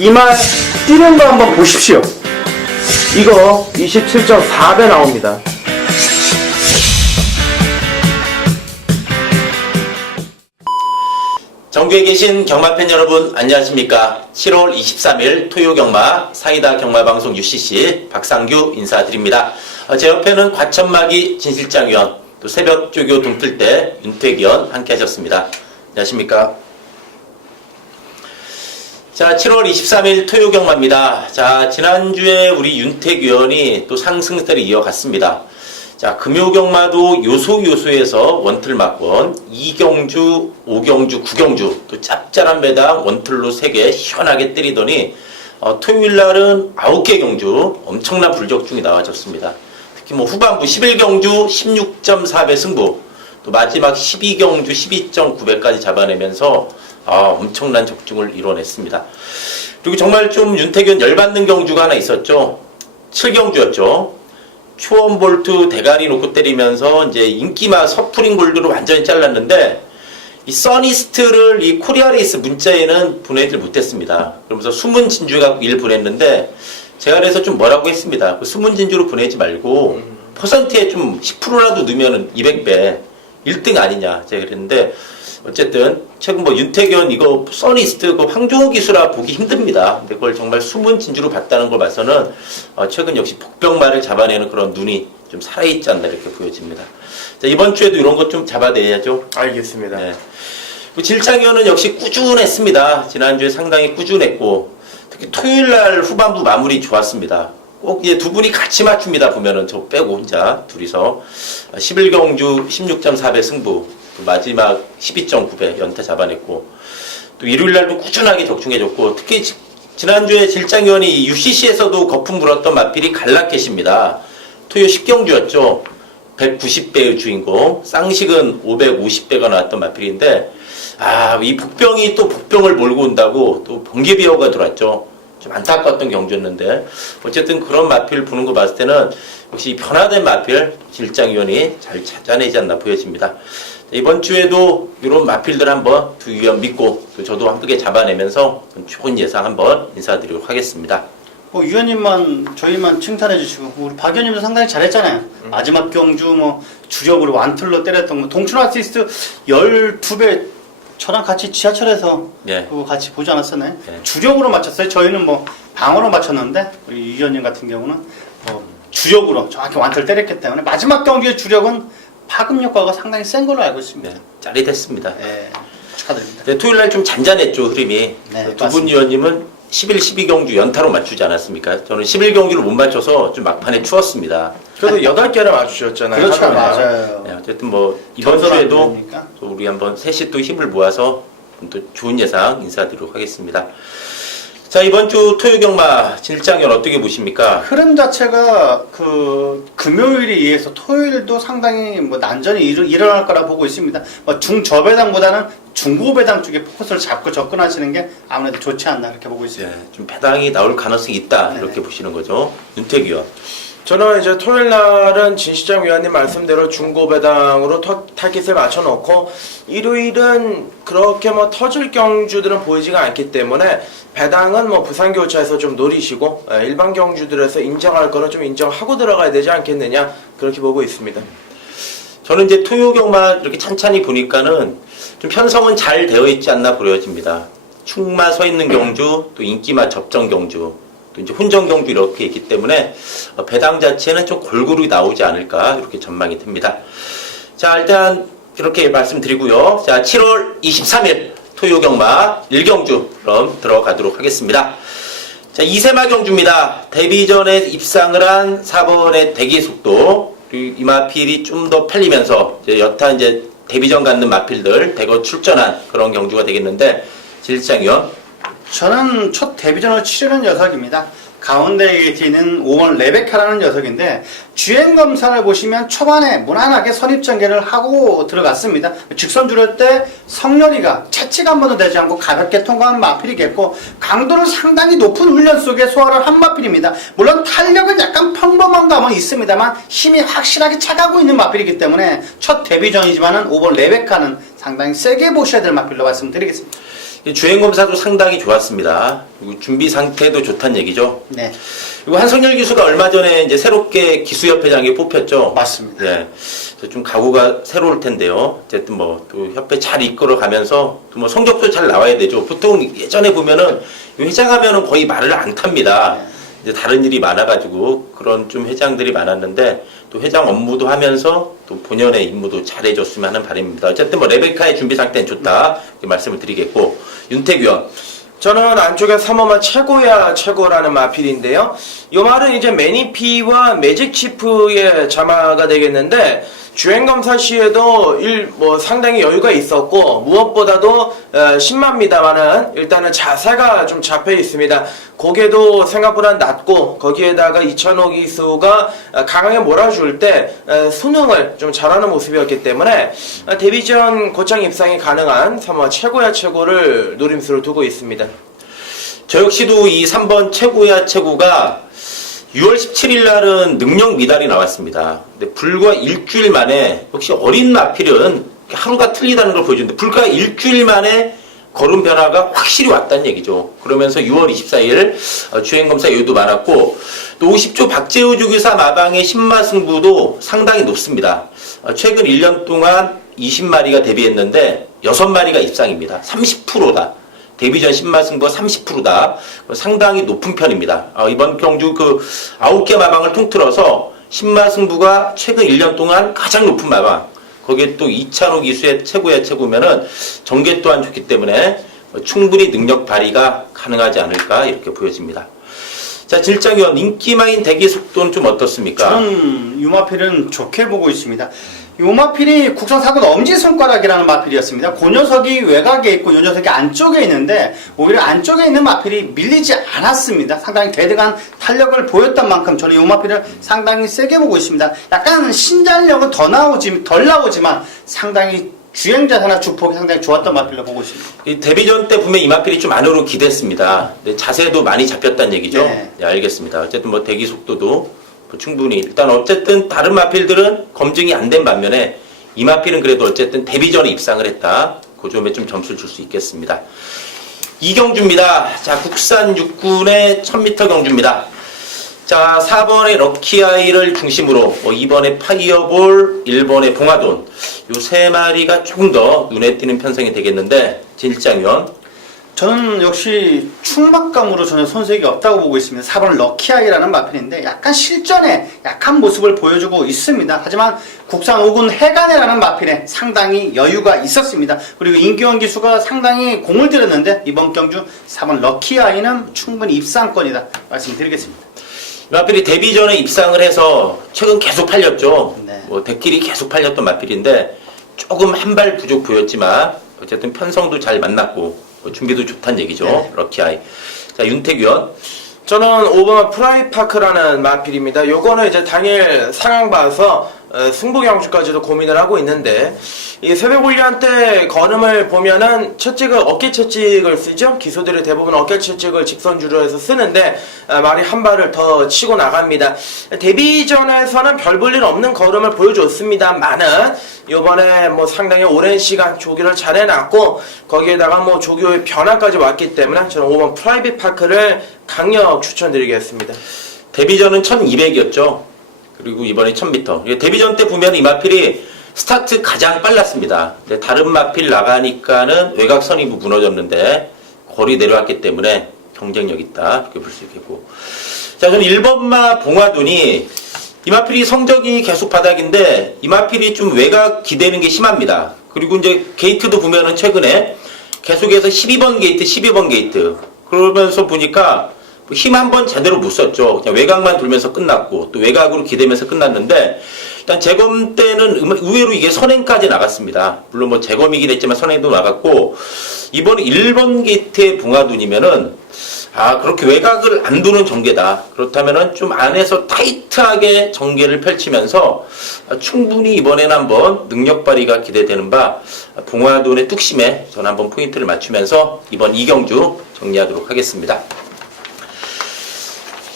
이말 뛰는 거 한번 보십시오. 이거 27.4배 나옵니다. 전국에 계신 경마팬 여러분 안녕하십니까. 7월 23일 토요 경마 사이다 경마방송 UCC 박상규 인사드립니다. 제 옆에는 과천마기 진실장위원, 또 새벽조교 동틀대 윤택위원 함께 하셨습니다. 안녕하십니까. 자, 7월 23일 토요 경마입니다. 자, 지난주에 우리 윤택위원이 또 상승세를 이어갔습니다. 자, 금요경마도 요소에서 원틀 막권, 2경주, 5경주, 9경주, 또 짭짤한 배당 원틀로 3개 시원하게 때리더니, 토요일날은 9개 경주, 엄청난 불적중이 나와줬습니다. 특히 뭐 후반부 11경주 16.4배 승부, 또 마지막 12경주 12.9배까지 잡아내면서, 엄청난 적중을 이뤄냈습니다. 그리고 정말 좀 윤태균 열받는 경주가 하나 있었죠. 7경주였죠. 초원볼트 대가리 놓고 때리면서 이제 인기마 서프링 골드로 완전히 잘랐는데 이 써니스트를 이 코리아레이스 문자에는 보내질 못했습니다. 그러면서 숨은 진주 갖고 일 보냈는데 제가 그래서 좀 뭐라고 했습니다. 그 숨은 진주로 보내지 말고 퍼센트에 좀 10%라도 넣으면 200배 1등 아니냐 제가 그랬는데 어쨌든 최근 뭐 윤태견 이거 써니스트 그 황종호 기수라 보기 힘듭니다. 근데 그걸 정말 숨은 진주로 봤다는 걸 봐서는 최근 역시 복병마를 잡아내는 그런 눈이 좀 살아있지 않나 이렇게 보여집니다. 자, 이번 주에도 이런 것 좀 잡아내야죠. 알겠습니다. 네. 질창위원은 역시 꾸준했습니다. 지난주에 상당히 꾸준했고 특히 토요일날 후반부 마무리 좋았습니다. 꼭 이제 두 분이 같이 맞춥니다. 보면은 저 빼고 혼자 둘이서 11경주 16.4배 승부, 마지막 12.9배 연타 잡아냈고 또 일요일날도 꾸준하게 적중해줬고 특히 지난주에 질장위원이 UCC에서도 거품 불었던 마필이 갈라켓입니다. 토요 10경주였죠. 190배의 주인공, 쌍식은 550배가 나왔던 마필인데 이 복병이 또 복병을 몰고 온다고 또 번개비어가 들어왔죠. 좀 안타까웠던 경주였는데 어쨌든 그런 마필 부는 거 봤을 때는 역시 변화된 마필 질장위원이 잘 찾아내지 않나 보여집니다. 이번 주에도 이런 마필들 한번 두 위원 믿고 또 저도 함께 잡아내면서 좋은 예상 한번 인사드리도록 하겠습니다. 위원님만 저희만 칭찬해 주시고 우리 박 의원님도 상당히 잘했잖아요. 마지막 경주 뭐 주력으로 완틀로 때렸던 거 동춘 아티스트 12배 저랑 같이 지하철에서 그거 같이 보지 않았었나요? 주력으로 맞췄어요. 저희는 뭐 방어로 맞췄는데 우리 위 의원님 같은 경우는 주력으로 정확히 완틀 때렸기 때문에 마지막 경주의 주력은 파급 효과가 상당히 센 걸로 알고 있습니다. 짜릿했습니다. 축하드립니다. 토요일날 좀 잔잔했죠, 흐름이. 두 분 위원님은 11, 12경주 연타로 맞추지 않았습니까? 저는 11경주를 못 맞춰서 좀 막판에 추웠습니다. 그래도 8개를 맞추셨잖아요. 그렇죠, 맞아요. 어쨌든 뭐 이번 주에도 또 우리 한번 셋이 또 힘을 모아서 또 좋은 예상 인사드리도록 하겠습니다. 자, 이번 주 토요 경마 진일장위원 어떻게 보십니까? 흐름 자체가 금요일에 의해서 토요일도 상당히 뭐 난전이 일어날 거라 보고 있습니다. 뭐 중저배당보다는 중고배당 쪽에 포커스를 잡고 접근하시는 게 아무래도 좋지 않나 이렇게 보고 있습니다. 좀 배당이 나올 가능성이 있다 이렇게 보시는 거죠. 윤택 위원. 저는 이제 토요일 날은 진시장 위원님 말씀대로 중고배당으로 타깃을 맞춰놓고 일요일은 그렇게 뭐 터질 경주들은 보이지가 않기 때문에 배당은 뭐 부산교차에서 좀 노리시고 일반 경주들에서 인정할 거는 좀 인정하고 들어가야 되지 않겠느냐 그렇게 보고 있습니다. 저는 이제 토요 경마 이렇게 찬찬히 보니까는 좀 편성은 잘 되어 있지 않나 보여집니다. 충마 서 있는 경주, 또 인기마 접전 경주, 또 이제 혼전 경주 이렇게 있기 때문에 배당 자체는 좀 골고루 나오지 않을까 이렇게 전망이 듭니다. 자, 일단 이렇게 말씀드리고요. 자, 7월 23일 토요 경마 1경주 그럼 들어가도록 하겠습니다. 자, 이세마 경주입니다. 데뷔 전에 입상을 한 4번의 대기 속도, 그리고 이 마필이 좀 더 팔리면서 여타 이제 데뷔전 갖는 마필들 대거 출전한 그런 경주가 되겠는데 진일장위원. 저는 첫 데뷔전을 치르는 녀석입니다. 가운데 뒤는 5번 레베카라는 녀석인데 주행검사를 보시면 초반에 무난하게 선입전개를 하고 들어갔습니다. 직선 줄일 때 성렬이가 채찍 한 번도 되지 않고 가볍게 통과한 마필이겠고 강도는 상당히 높은 훈련 속에 소화를 한 마필입니다. 물론 탄력은 약간 평범한 감은 있습니다만 힘이 확실하게 차가고 있는 마필이기 때문에 첫 데뷔전이지만은 5번 레베카는 상당히 세게 보셔야 될 마필로 말씀드리겠습니다. 주행 검사도 상당히 좋았습니다. 그리고 준비 상태도 좋다는 얘기죠. 네, 그리고 한성열 기수가 얼마 전에 이제 새롭게 기수협회장에 뽑혔죠. 맞습니다. 네. 그래서 좀 각오가 새로울 텐데요. 어쨌든 뭐 또 협회 잘 이끌어가면서 또 뭐 성적도 잘 나와야 되죠. 보통 예전에 보면은 회장하면은 거의 말을 안 탑니다. 이제 다른 일이 많아가지고 그런 좀 회장들이 많았는데 또 회장 업무도 하면서 또 본연의 임무도 잘해줬으면 하는 바람입니다. 어쨌든 뭐 레베카의 준비 상태는 좋다 이렇게 말씀을 드리겠고 윤택 위원. 저는 안쪽에 3호만 최고야 최고라는 마필인데요. 이 말은 이제 매니피와 매직치프의 자마가 되겠는데 주행검사 시에도 상당히 여유가 있었고 무엇보다도 신맙니다만은 일단은 자세가 좀 잡혀 있습니다. 고개도 생각보다 낮고 거기에다가 이찬호 기수가 강하게 몰아줄 때 순응을 좀 잘하는 모습이었기 때문에 데뷔전 곧장 입상이 가능한 3호 최고야 최고를 노림수로 두고 있습니다. 저 역시도 이 3번 최고야 최고가 6월 17일 날은 능력 미달이 나왔습니다. 근데 불과 일주일 만에 역시 어린 마필은 하루가 틀리다는 걸 보여주는데 불과 일주일 만에 걸음 변화가 확실히 왔다는 얘기죠. 그러면서 6월 24일 주행검사 여유도 많았고 또 50조 박재우 주기사 마방의 신마승부도 상당히 높습니다. 최근 1년 동안 20마리가 데뷔했는데 6마리가 입상입니다. 30%다. 데뷔전 신마승부가 30%다. 상당히 높은 편입니다. 이번 경주 그 9개 마방을 통틀어서 신마승부가 최근 1년 동안 가장 높은 마방. 거기에 또 이찬호 기수의 최고의 최고면은 전개 또한 좋기 때문에 충분히 능력 발휘가 가능하지 않을까 이렇게 보여집니다. 자, 질장위원 인기마인 대기 속도는 좀 어떻습니까? 저는 이 마필은 좋게 보고 있습니다. 이 마필이 국산 사고 엄지손가락이라는 마필이었습니다. 그 녀석이 외곽에 있고 이 녀석이 안쪽에 있는데 오히려 안쪽에 있는 마필이 밀리지 않았습니다. 상당히 대등한 탄력을 보였던 만큼 저는 이 마필을 상당히 세게 보고 있습니다. 약간 신장력은 덜 나오지만 상당히 주행자세나 주폭이 상당히 좋았던 마필로 보고 있습니다. 이 데뷔전 때 보면 이 마필이 좀 안으로 기댔습니다. 근데 자세도 많이 잡혔다는 얘기죠? 네. 네, 알겠습니다. 어쨌든 뭐 대기 속도도 충분히 일단 어쨌든 다른 마필들은 검증이 안 된 반면에 이 마필은 그래도 어쨌든 데뷔전에 입상을 했다. 그 점에 좀 점수를 줄 수 있겠습니다. 이경주입니다. 자, 국산 육군의 1000m 경주입니다. 자, 4번의 럭키아이를 중심으로 2번의 파이어볼, 1번의 봉화돈 요 세 마리가 조금 더 눈에 띄는 편성이 되겠는데 진일장위원. 저는 역시 출막감으로 저는 손색이 없다고 보고 있습니다. 4번 럭키아이라는 마필인데 약간 실전에 약한 모습을 보여주고 있습니다. 하지만 국산 5군 해간해라는 마필에 상당히 여유가 있었습니다. 그리고 임기원 기수가 상당히 공을 들였는데 이번 경주 4번 럭키아이는 충분히 입상권이다 말씀드리겠습니다. 마필이 데뷔전에 입상을 해서 최근 계속 팔렸죠. 네. 뭐 대끼리 계속 팔렸던 마필인데 조금 한 발 부족 보였지만 어쨌든 편성도 잘 만났고 준비도 좋다는 얘기죠. 네. 럭키아이. 자, 윤택 위원. 저는 5번 프라이파크라는 마필입니다. 요거는 이제 당일 상황 봐서 승부 경주까지도 고민을 하고 있는데 이 새벽 훈련 때 걸음을 보면은 채찍을 어깨 채찍을 쓰죠. 기수들이 대부분 어깨 채찍을 직선주로 해서 쓰는데 말이 한 발을 더 치고 나갑니다. 데뷔전에서는 별 볼 일 없는 걸음을 보여줬습니다만은 요번에 뭐 상당히 오랜 시간 조교를 잘 해놨고 거기에다가 뭐 조교의 변화까지 왔기 때문에 저는 5번 프라이빗 파크를 강력 추천드리겠습니다. 데뷔전은 1200이었죠. 그리고 이번에 1000m. 데뷔전 때 보면 이 마필이 스타트 가장 빨랐습니다. 근데 다른 마필 나가니까는 외곽 선이부 무너졌는데 거리 내려왔기 때문에 경쟁력 있다. 이렇게 볼 수 있겠고. 자, 저는 1번마 봉화돈이 이 마필이 성적이 계속 바닥인데 이 마필이 좀 외곽 기대는 게 심합니다. 그리고 이제 게이트도 보면은 최근에 계속해서 12번 게이트, 12번 게이트. 그러면서 보니까 힘 한 번 제대로 못 썼죠. 그냥 외곽만 돌면서 끝났고 또 외곽으로 기대면서 끝났는데 일단 재검 때는 의외로 이게 선행까지 나갔습니다. 물론 뭐 재검이긴 했지만 선행도 나갔고 이번에 1번 게이트의 봉화돈이면은 그렇게 외곽을 안 도는 전개다. 그렇다면은 좀 안에서 타이트하게 전개를 펼치면서 충분히 이번에는 한번 능력 발휘가 기대되는 바 봉화돈의 뚝심에 저는 한번 포인트를 맞추면서 이번 2경주 정리하도록 하겠습니다.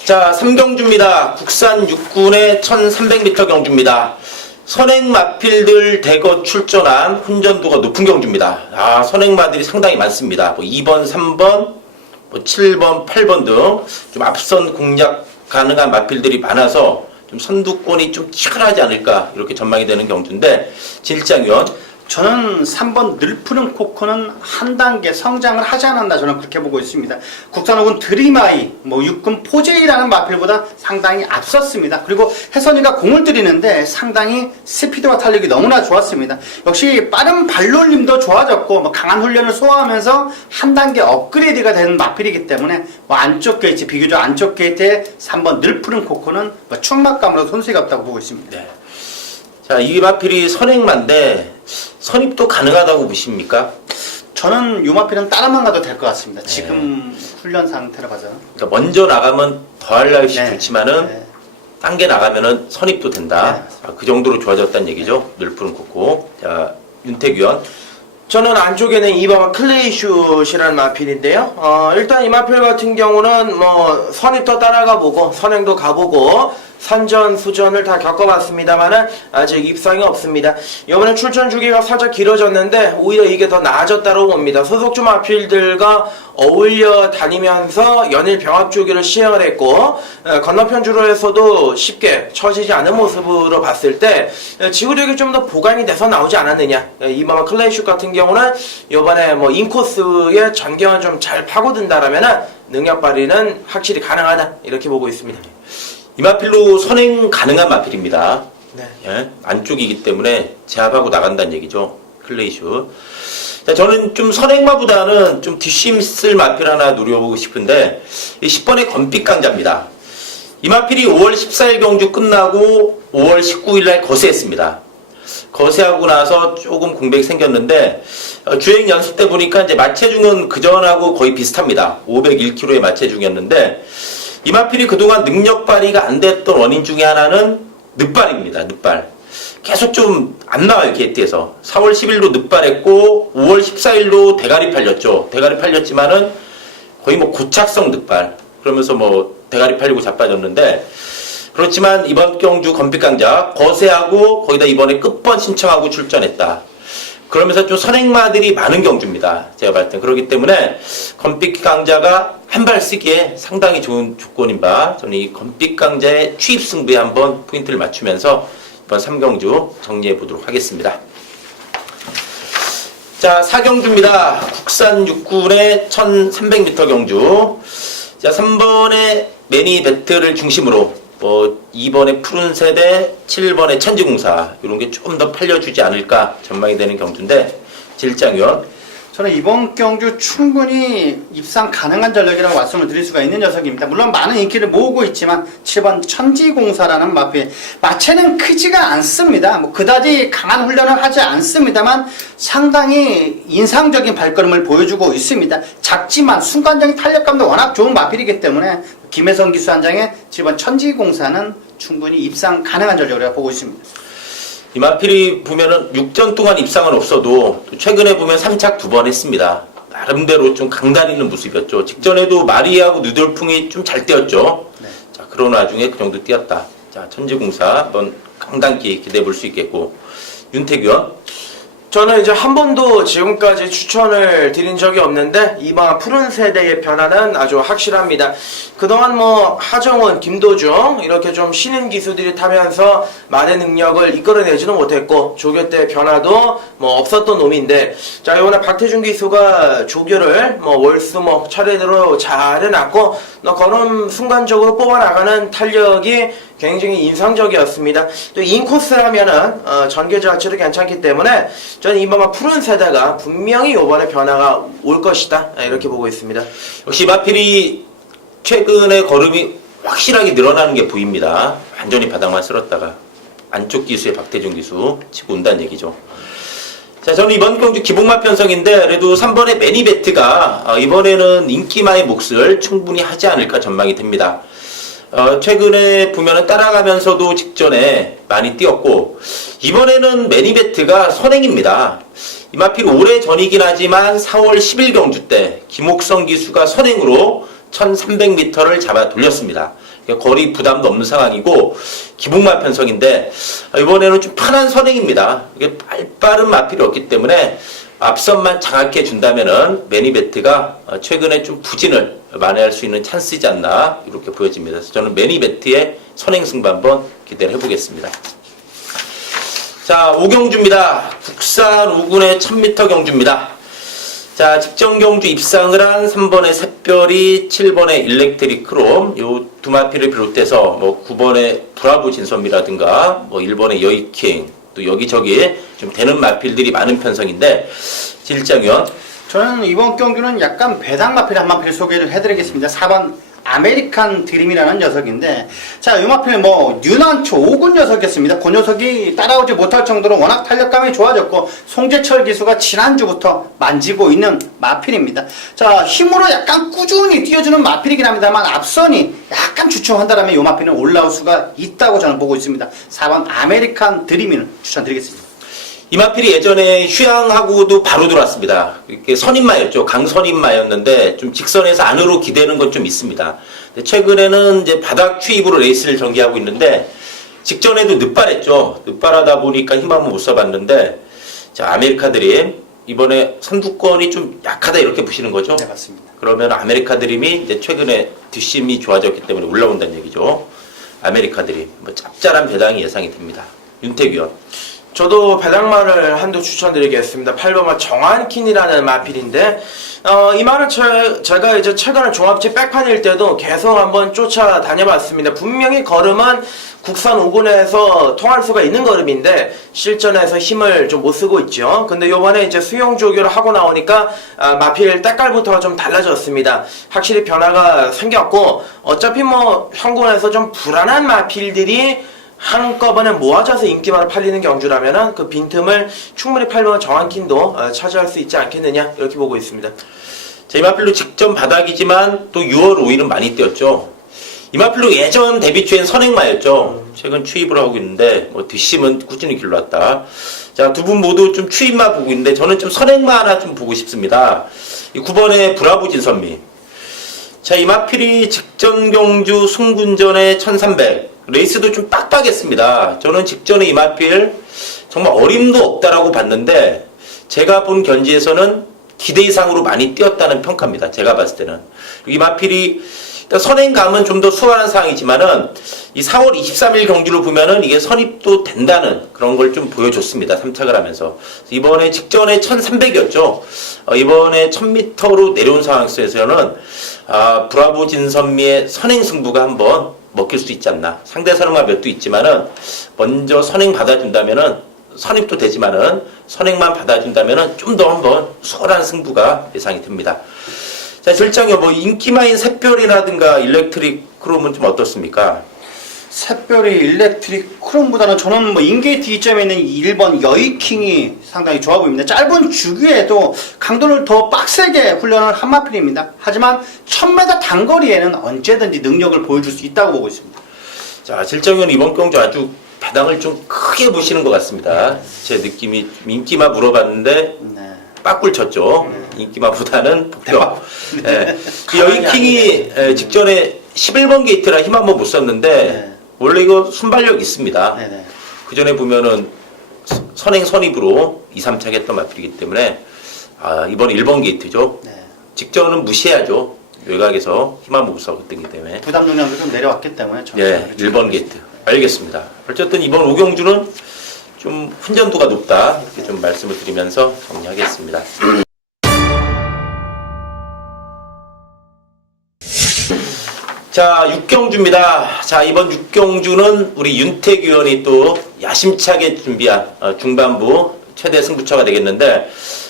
자, 3경주입니다. 국산 육군의 1300m 경주입니다. 선행 마필들 대거 출전한 혼전도가 높은 경주입니다. 선행마들이 상당히 많습니다. 2번, 3번, 7번, 8번 등 좀 앞선 공략 가능한 마필들이 많아서 좀 선두권이 좀 치열하지 않을까 이렇게 전망이 되는 경주인데, 진일장위원. 저는 3번 늘푸른 코코는 한 단계 성장을 하지 않았나 저는 그렇게 보고 있습니다. 국산호군 드리마이, 6금 포제이라는 마필보다 상당히 앞섰습니다. 그리고 혜선이가 공을 들이는데 상당히 스피드와 탄력이 너무나 좋았습니다. 역시 빠른 발놀림도 좋아졌고 강한 훈련을 소화하면서 한 단계 업그레이드가 되는 마필이기 때문에 안쪽 게이트, 비교적 안쪽 게이트의 3번 늘푸른 코코는 충막감으로 손색이 없다고 보고 있습니다. 네. 자, 이 마필이 선행마인데 선입도 가능하다고 보십니까? 저는 요 마필은 따라만 가도 될 것 같습니다. 지금 훈련 상태로 봐서. 그러니까 먼저 나가면 더할 날씨 네. 좋지만은 네. 딴 게 나가면은 선입도 된다. 네. 그 정도로 좋아졌다는 얘기죠. 늘푸른 코코. 자, 윤태규 의원. 저는 안쪽에는 2번 클레이슛이라는 마필인데요. 일단 이 마필 같은 경우는 선입도 따라가 보고 선행도 가보고 선전수전을 다 겪어봤습니다만은 아직 입상이 없습니다. 이번에 출전 주기가 살짝 길어졌는데 오히려 이게 더 나아졌다고 봅니다. 소속주 마필들과 어울려 다니면서 연일 병합 주기를 시행을 했고, 건너편 주로에서도 쉽게 처지지 않은 모습으로 봤을 때 지구력이 좀 더 보강이 돼서 나오지 않았느냐. 이번 클레이슛 같은 경우는 이번에 인코스의 전경을 좀 잘 파고든다라면은 능력 발휘는 확실히 가능하다 이렇게 보고 있습니다. 이 마필로 선행 가능한 마필입니다. 네. 예? 안쪽이기 때문에 제압하고 나간다는 얘기죠. 클레이슛. 자, 저는 좀 선행마보다는 좀 뒷심 쓸 마필 하나 노려보고 싶은데, 이 10번의 건빛 강자입니다. 이 마필이 5월 14일 경주 끝나고 5월 19일 날 거세했습니다. 거세하고 나서 조금 공백이 생겼는데, 주행 연습 때 보니까 이제 마체중은 그전하고 거의 비슷합니다. 501kg의 마체중이었는데, 이 마필이 그동안 능력 발휘가 안 됐던 원인 중에 하나는 늑발입니다. 늑발. 계속 좀 안 나와요, 게이트에서. 4월 10일로 늑발했고 5월 14일로 대가리 팔렸죠. 대가리 팔렸지만은 거의 고착성 늑발. 그러면서 대가리 팔리고 자빠졌는데, 그렇지만 이번 경주 건빛강자 거세하고 거기다 이번에 끝번 신청하고 출전했다. 그러면서 좀 선행마들이 많은 경주입니다. 제가 봤을 때. 그렇기 때문에 건빛강자가 한 발 쓰기에 상당히 좋은 조건인 바, 저는 이 건빛강자의 취입 승부에 한번 포인트를 맞추면서 이번 3경주 정리해 보도록 하겠습니다. 자, 4경주입니다. 국산 육군의 1300m 경주. 자, 3번의 매니 배틀을 중심으로 2번의 푸른 세대, 7번의 천지공사 이런 게 좀 더 팔려주지 않을까 전망이 되는 경주인데, 진일장위원. 저는 이번 경주 충분히 입상 가능한 전력이라고 말씀을 드릴 수가 있는 녀석입니다. 물론 많은 인기를 모으고 있지만 7번 천지공사라는 마필, 마체는 크지가 않습니다. 그다지 강한 훈련을 하지 않습니다만 상당히 인상적인 발걸음을 보여주고 있습니다. 작지만 순간적인 탄력감도 워낙 좋은 마필이기 때문에 김혜성 기수단장의 7번 천지공사는 충분히 입상 가능한 전력이라고 보고 있습니다. 이 마필이 보면은 6전 동안 입상은 없어도 최근에 보면 3착 2번 했습니다. 나름대로 좀 강다니는 모습이었죠. 직전에도 마리하고 누돌풍이 좀 잘 뛰었죠. 네. 자, 그런 와중에 그 정도 뛰었다. 자, 천지공사 한번 강단기 기대해 볼 수 있겠고, 윤태규 의원. 저는 이제 한 번도 지금까지 추천을 드린 적이 없는데 이번 푸른 세대의 변화는 아주 확실합니다. 그동안 하정훈, 김도중 이렇게 좀 신인 기수들이 타면서 말의 능력을 이끌어내지는 못했고 조교 때 변화도 없었던 놈인데, 자, 이번에 박태준 기수가 조교를 월수목 차례대로 잘 해놨고 그런 순간적으로 뽑아나가는 탄력이 굉장히 인상적이었습니다. 또 인코스라면은 전개 자체도 괜찮기 때문에 저는 이번 푸른 세대가 분명히 이번에 변화가 올 것이다 이렇게 보고 있습니다. 역시 마필이 최근에 걸음이 확실하게 늘어나는 게 보입니다. 완전히 바닥만 쓸었다가 안쪽 기수의 박태준 기수 치고 온다는 얘기죠. 자, 저는 이번 경주 기복마 편성인데 그래도 3번의 매니베트가 이번에는 인기마의 몫을 충분히 하지 않을까 전망이 됩니다. 최근에 보면은 따라가면서도 직전에 많이 뛰었고, 이번에는 매니베트가 선행입니다. 이마필 오래 전이긴 하지만 4월 10일 경주 때 김옥성 기수가 선행으로 1300m를 잡아 돌렸습니다. 그러니까 거리 부담도 없는 상황이고 기복마 편성인데 이번에는 좀 편한 선행입니다. 이게 빠른 마필이 없기 때문에 앞선만 장악해 준다면은 매니베트가 최근에 좀 부진을 만회할 수 있는 찬스이지 않나 이렇게 보여집니다. 그래서 저는 매니베트의 선행 승부 한번 기대를 해보겠습니다. 자, 5경주입니다. 국산 5군의 1000m 경주입니다. 자, 직전 경주 입상을 한 3번의 샛별이, 7번의 일렉트릭 크롬, 요 두 마필을 비롯해서 뭐 9번의 브라보 진선미라든가 뭐 1번의 여이킹, 또 여기저기 좀 되는 마필들이 많은 편성인데, 실장위원. 저는 이번 경주는 약간 배당 마필 한 마필 소개를 해드리겠습니다. 4번 아메리칸 드림이라는 녀석인데, 자, 이 마필 뭐 뉴난초 5군 녀석이었습니다. 그 녀석이 따라오지 못할 정도로 워낙 탄력감이 좋아졌고 송재철 기수가 지난주부터 만지고 있는 마필입니다. 자, 힘으로 약간 꾸준히 뛰어주는 마필이긴 합니다만 앞선이 약간 주춤한다면 이 마필은 올라올 수가 있다고 저는 보고 있습니다. 4번 아메리칸 드림을 추천드리겠습니다. 이 마필이 예전에 휴양하고도 바로 들어왔습니다. 이렇게 선임마였죠. 강선임마였는데 좀 직선에서 안으로 기대는 건 좀 있습니다. 최근에는 이제 바닥 추입으로 레이스를 전개하고 있는데 직전에도 늦발했죠. 늦발하다 보니까 힘 한번 못 써봤는데, 자, 아메리카 드림 이번에 선두권이 좀 약하다 이렇게 보시는 거죠? 네, 맞습니다. 그러면 아메리카 드림이 이제 최근에 뒷심이 좋아졌기 때문에 올라온다는 얘기죠. 아메리카 드림 뭐 짭짤한 배당이 예상이 됩니다. 윤택 위원. 저도 배당마를 한두 추천드리겠습니다. 8번마 정한킨이라는 마필인데, 이 말은 제가 이제 최근에 종합지 백판일 때도 계속 한번 쫓아다녀봤습니다. 분명히 걸음은 국산 5군에서 통할 수가 있는 걸음인데, 실전에서 힘을 좀 못 쓰고 있죠. 근데 요번에 이제 수용 조교를 하고 나오니까, 마필 때깔부터가 좀 달라졌습니다. 확실히 변화가 생겼고, 어차피 뭐, 현군에서 좀 불안한 마필들이 한꺼번에 모아져서 인기만을 팔리는 경주라면은 그 빈틈을 충분히 팔면 정한킨도 차지할 수 있지 않겠느냐 이렇게 보고 있습니다. 자, 이마필로 직전 바닥이지만 또 6월 5일은 많이 뛰었죠. 이마필로 예전 데뷔 초엔 선행마였죠. 최근 추입을 하고 있는데 뭐 뒷심은 꾸준히 길러왔다. 자, 두 분 모두 좀 추입마 보고 있는데 저는 좀 선행마 하나 좀 보고 싶습니다. 이 9번의 브라보 진선미. 자, 이마필이 직전 경주 승군전에 1300 레이스도 좀 빡빡했습니다. 저는 직전에 이마필 정말 어림도 없다라고 봤는데 제가 본 견지에서는 기대 이상으로 많이 뛰었다는 평가입니다. 제가 봤을 때는 이마필이 선행감은 좀 더 수월한 상황이지만은 이 4월 23일 경주를 보면은 이게 선입도 된다는 그런 걸 좀 보여줬습니다. 3착을 하면서 이번에 직전에 1300이었죠. 이번에 1000m로 내려온 상황 속에서는 브라보 진선미의 선행 승부가 한번 먹힐 수 있지 않나. 상대 선행마 몇도 있지만은 먼저 선행 받아준다면은 선입도 되지만은 선행만 받아준다면은 좀 더 한번 수월한 승부가 예상이 됩니다. 자, 실장님 뭐 인기마인 샛별이라든가 일렉트릭 크롬은 좀 어떻습니까? 샛별이 일렉트릭 크롬보다는 저는 뭐 인게이트 2점에 있는 1번 여이킹이 상당히 좋아 보입니다. 짧은 주기에도 강도를 더 빡세게 훈련을 한 마필입니다. 하지만 1000m 단거리에는 언제든지 능력을 보여줄 수 있다고 보고 있습니다. 자, 실장님 이번 경주 아주 배당을 좀 크게 보시는 것 같습니다. 제 느낌이 인기마 물어봤는데 네. 빠꿀 쳤죠. 인기마보다는 복병. 예. 여이킹이 직전에 11번 게이트라 힘 한번 못 썼는데 네. 원래 이거 순발력 있습니다. 네네. 그 전에 보면은 선행 선입으로 2, 3착 했던 마필이기 때문에 이번 1번 게이트죠. 네. 직전은 무시해야죠. 외곽에서 힘 한번 못 썼기 때문에. 부담 능력도 좀 내려왔기 때문에 저는 예, 1번 게이트. 알겠습니다. 어쨌든 이번 5경주는 좀 훈련도가 높다 이렇게 좀 말씀을 드리면서 정리하겠습니다. 자, 6경주입니다. 자, 이번 6경주는 우리 윤택 위원이 또 야심차게 준비한 중반부 최대 승부처가 되겠는데,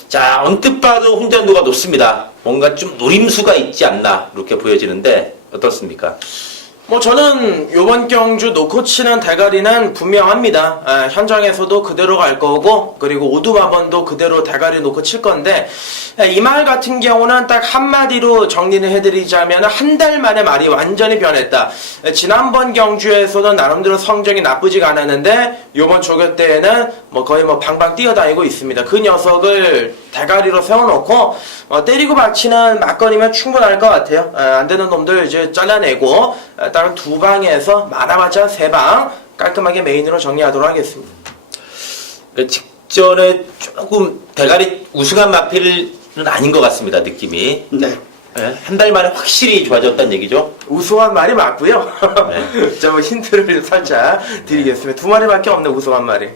자, 언뜻 봐도 훈련도가 높습니다. 뭔가 좀 노림수가 있지 않나 이렇게 보여지는데 어떻습니까? 뭐 저는 요번 경주 놓고 치는 대가리는 분명합니다. 현장에서도 그대로 갈 거고, 그리고 오두마번도 그대로 대가리 놓고 칠 건데, 이 말 같은 경우는 딱 한마디로 정리를 해드리자면 한 달 만에 말이 완전히 변했다. 지난번 경주에서도 나름대로 성적이 나쁘지가 않았는데 요번 조교 때에는 뭐 거의 뭐 방방 뛰어다니고 있습니다. 그 녀석을 대가리로 세워놓고 때리고 받치는 막건이면 충분할 것 같아요. 안 되는 놈들 이제 잘라내고 다른 두 방에서 많아봤자 세 방 깔끔하게 메인으로 정리하도록 하겠습니다. 그러니까 직전에 조금 대가리 우승한 마필은 아닌 것 같습니다. 느낌이. 네. 네, 한 달 만에 확실히 좋아졌다는 얘기죠. 우승한 말이 맞고요. 네. 자, 뭐 힌트를 살짝 드리겠습니다. 두 마리밖에 없네 우승한 말이.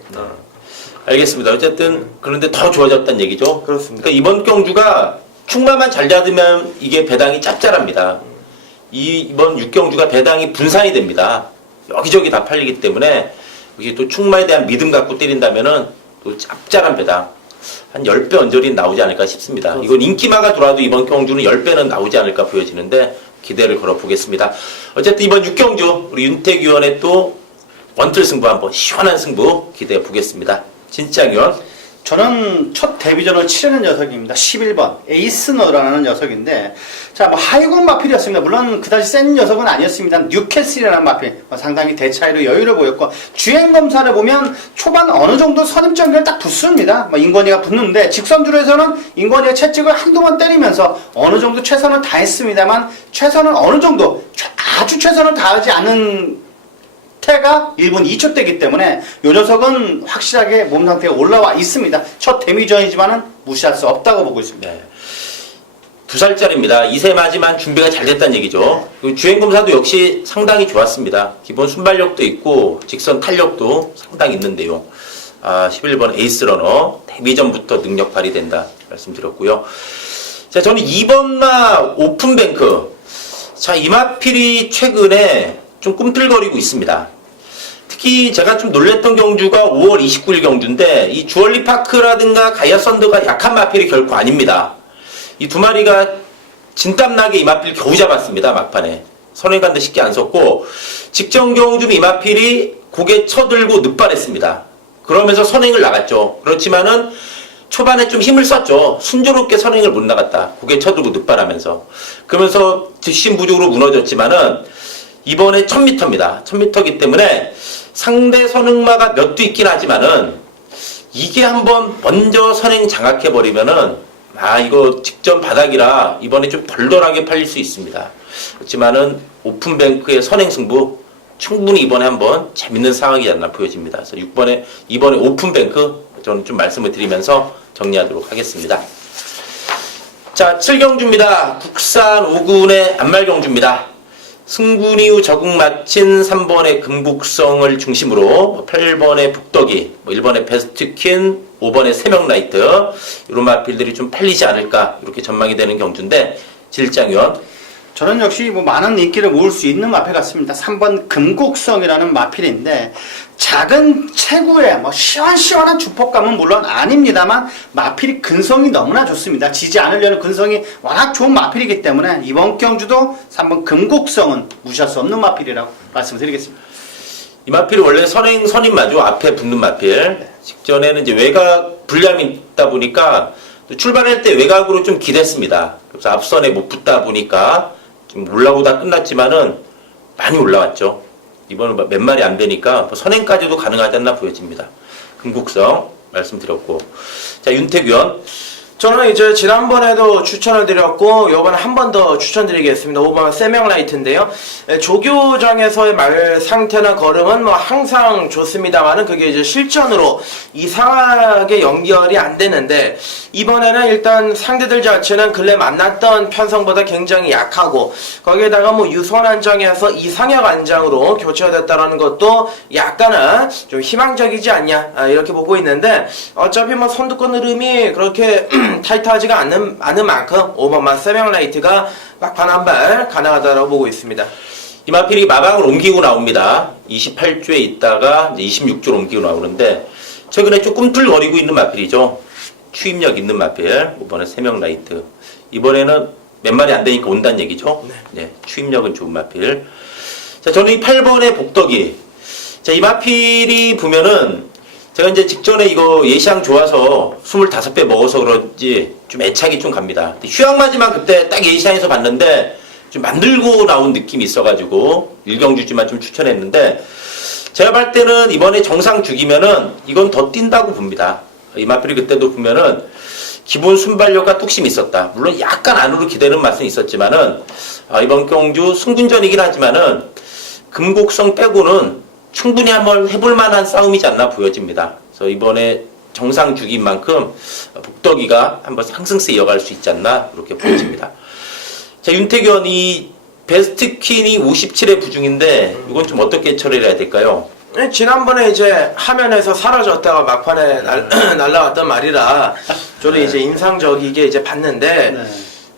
알겠습니다. 어쨌든 그런데 더 좋아졌다는 얘기죠. 그렇습니다. 그러니까 이번 경주가 충마만 잘 잡으면 이게 배당이 짭짤합니다. 이번 6경주가 배당이 분산이 됩니다. 여기저기 다 팔리기 때문에 여기 또 충마에 대한 믿음 갖고 때린다면은 또 짭짤한 배당 한 10배 언저리 나오지 않을까 싶습니다. 그렇습니다. 이건 인기마가 돌아도 이번 경주는 10배는 나오지 않을까 보여지는데 기대를 걸어보겠습니다. 어쨌든 이번 6경주 우리 윤택 위원의 또 원틀 승부 한번 시원한 승부 기대해 보겠습니다. 진짜 위원. 저는 첫 데뷔전을 치르는 녀석입니다. 11번 에이스너라는 녀석인데 자, 뭐 하이공 마필이었습니다. 물론 그다지 센 녀석은 아니었습니다. 뉴캐슬이라는 마필 상당히 대차이로 여유를 보였고 주행 검사를 보면 초반 어느 정도 선입전개를 딱 붙습니다. 인권이가 붙는데 직선주로에서는 인권이의 채찍을 한두 번 때리면서 어느 정도 최선을 다했습니다만 최선은 어느 정도 아주 최선을 다하지 않은 태가 1분 2초대이기 때문에 이 녀석은 확실하게 몸 상태가 올라와 있습니다. 첫 데미전이지만은 무시할 수 없다고 보고 있습니다. 네. 2살짜리입니다. 2세 맞이만 준비가 잘 됐다는 얘기죠. 그리고 주행검사도 역시 상당히 좋았습니다. 기본 순발력도 있고 직선 탄력도 상당히 있는데요. 11번 에이스러너 데뷔전부터 능력 발휘된다 말씀드렸고요. 자, 저는 2번마 오픈뱅크. 자, 이 마필이 최근에 좀 꿈틀거리고 있습니다. 특히 제가 좀 놀랬던 경주가 5월 29일 경주인데 이 주얼리 파크라든가 가이아 썬더가 약한 마필이 결코 아닙니다. 이 두 마리가 진땀나게 이 마필 겨우 잡았습니다. 막판에 선행 간데 쉽게 안 섰고 직전 경주는 이 마필이 고개 쳐들고 늑발했습니다. 그러면서 선행을 나갔죠. 그렇지만은 초반에 좀 힘을 썼죠. 순조롭게 선행을 못 나갔다. 고개 쳐들고 늑발하면서 그러면서 뒷심 부족으로 무너졌지만은 이번에 1000m입니다. 1000m이기 때문에 상대 선응마가 몇 두 있긴 하지만은 이게 한번 먼저 선행 장악해버리면은 이거 직전 바닥이라 이번에 좀 덜덜하게 팔릴 수 있습니다. 그렇지만은 오픈뱅크의 선행 승부 충분히 이번에 한번 재밌는 상황이지 않나 보여집니다. 그래서 이번에 오픈뱅크 저는 좀 말씀을 드리면서 정리하도록 하겠습니다. 자, 7경주입니다. 국산 5군의 안말경주입니다. 승군 이후 적응 마친 3번의 금북성을 중심으로 8번의 북덕이, 1번의 베스트퀸, 5번의 세명라이트 이런 마필들이 좀 팔리지 않을까 이렇게 전망이 되는 경주인데 질장위원. 저는 역시 많은 인기를 모을 수 있는 마필 같습니다. 3번 금곡성이라는 마필인데 작은 체구에 시원시원한 주폭감은 물론 아닙니다만 마필이 근성이 너무나 좋습니다. 지지 않으려는 근성이 워낙 좋은 마필이기 때문에 이번 경주도 3번 금곡성은 무시할 수 없는 마필이라고 말씀드리겠습니다. 이 마필이 원래 선임마죠. 앞에 붙는 마필. 직전에는 이제 외곽 불리함이 있다 보니까 출발할 때 외곽으로 좀 기댔습니다. 그래서 앞선에 못 붙다 보니까 좀 올라오다 끝났지만은 많이 올라왔죠. 이번은 몇 마리 안 되니까 선행까지도 가능하지 않나 보여집니다. 금국성 말씀드렸고. 자, 윤택 위원. 저는 이제 지난번에도 추천을 드렸고 요번에 한 번 더 추천드리겠습니다. 5번 세명라이트인데요. 조교정에서의 말 상태나 걸음은 항상 좋습니다만은 그게 이제 실전으로 이상하게 연결이 안 되는데 이번에는 일단 상대들 자체는 근래 만났던 편성보다 굉장히 약하고 거기에다가 유선 안장에서 이상혁 안장으로 교체가 됐다라는 것도 약간은 좀 희망적이지 않냐 이렇게 보고 있는데 어차피 선두권 흐름이 그렇게 타이트하지가 않은 만큼 5번만 세명라이트가 막판 한 발 가능하다고 보고 있습니다. 이 마필이 마방을 옮기고 나옵니다. 28조에 있다가 이제 26조로 옮기고 나오는데 최근에 좀 꿈틀거리고 있는 마필이죠. 추임력 있는 마필 5번에 세명라이트. 이번에는 몇 마리 안 되니까 온다는 얘기죠. 네, 추임력은 좋은 마필. 자, 저는 이 8번의 복덕이. 자, 이 마필이 보면은 제가 이제 직전에 이거 예시양 좋아서 25배 먹어서 그런지 좀 애착이 좀 갑니다. 휴양마지만 그때 딱 예시양에서 봤는데 좀 만들고 나온 느낌이 있어가지고 1경주지만 좀 추천했는데 제가 볼 때는 이번에 정상 죽이면은 이건 더 뛴다고 봅니다. 이 마필이 그때도 보면은 기본 순발력과 뚝심이 있었다. 물론 약간 안으로 기대는 맛은 있었지만은 이번 경주 승분전이긴 하지만은 금곡성 빼고는 충분히 한번 해볼 만한 싸움이지 않나 보여집니다. 그래서 이번에 정상 주기인 만큼 복덕이가 한번 상승세 이어갈 수 있지 않나 그렇게 보여집니다. 자, 윤태견 이 베스트 퀸이 57의 부중인데 이건 좀 어떻게 처리해야 될까요? 네, 지난번에 이제 화면에서 사라졌다가 막판에 날라왔던 말이라 저도 이제 인상적이게 이제 봤는데 네.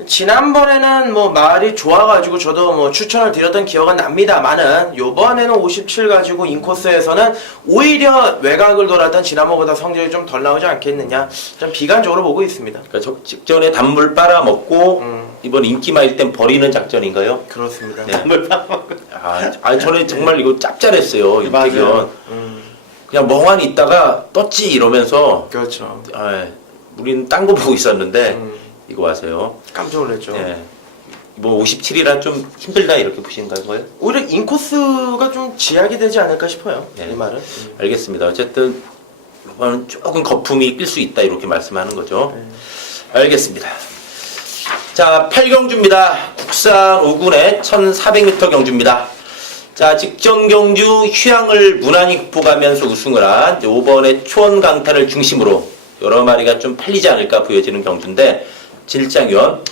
지난번에는 뭐 말이 좋아가지고 저도 뭐 추천을 드렸던 기억은 납니다만은 요번에는 57 가지고 인코스에서는 오히려 외곽을 돌았던 지난번보다 성적이 좀 덜 나오지 않겠느냐 좀 비관적으로 보고 있습니다. 그러니까 직전에 단물 빨아먹고 이번 인기마일 땐 버리는 작전인가요? 그렇습니다. 네. 저는 정말 이거 짭짤했어요. 윤태견. 맞아요. 그냥 멍하니 있다가 떴지 이러면서 그렇죠. 우리는 딴 거 보고 있었는데 이거 와서요. 깜짝 놀랐죠. 예. 뭐 57이라 좀 힘들다 이렇게 보시는 거예요? 오히려 인코스가 좀 지약이 되지 않을까 싶어요. 네. 이 말은. 알겠습니다. 어쨌든 이거는 조금 거품이 낄 수 있다 이렇게 말씀하는 거죠. 알겠습니다. 자, 8경주입니다. 국산 5군의 1400m 경주입니다. 자, 직전 경주 휴양을 무난히 극복하면서 우승을 한 5번의 초원 강타를 중심으로 여러 마리가 좀 팔리지 않을까 보여지는 경주인데 질장위원.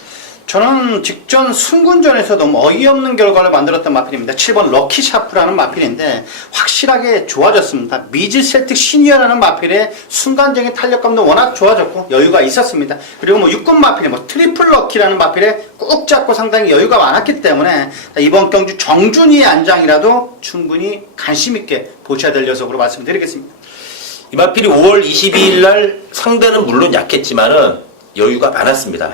저는 직전 승군전에서 너무 어이없는 결과를 만들었던 마필입니다. 7번 럭키 샤프라는 마필인데 확실하게 좋아졌습니다. 미즈 셀틱 시니어라는 마필의 순간적인 탄력감도 워낙 좋아졌고 여유가 있었습니다. 그리고 뭐 6군 마필, 뭐 트리플 럭키라는 마필에 꾹 잡고 상당히 여유가 많았기 때문에 이번 경주 정준이의 안장이라도 충분히 관심 있게 보셔야 될 녀석으로 말씀드리겠습니다. 이 마필이 5월 22일 날 상대는 물론 약했지만은 여유가 많았습니다.